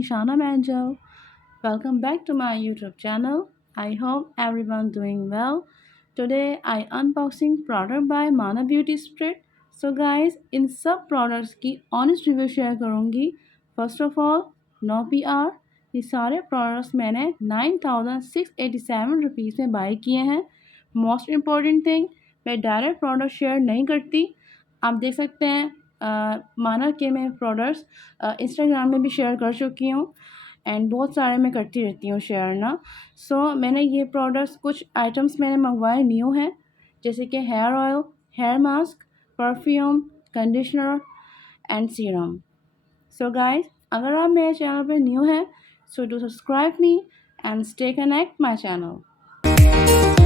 me Shanum Angel. Welcome back to my YouTube channel. I hope everyone doing well. Today I unboxing product by Mana Beauty SPRIT. So guys, इन सब products की honest review share करूँगी. First of all, no PR. ये सारे products मैंने 9687 रुपीज़ में बाय किए हैं. Most important thing, मैं डायरेक्ट प्रोडक्ट शेयर नहीं करती. आप देख सकते हैं माना के मैं प्रोडक्ट्स इंस्टाग्राम में भी शेयर कर चुकी हूँ एंड बहुत सारे मैं करती रहती हूँ शेयर ना. सो मैंने ये प्रोडक्ट्स कुछ आइटम्स मैंने मंगवाए न्यू हैं, जैसे कि hair oil, hair mask, perfume, conditioner and serum. So guys, अगर आप मेरे चैनल पर न्यू हैं, so do subscribe me and stay connect my channel.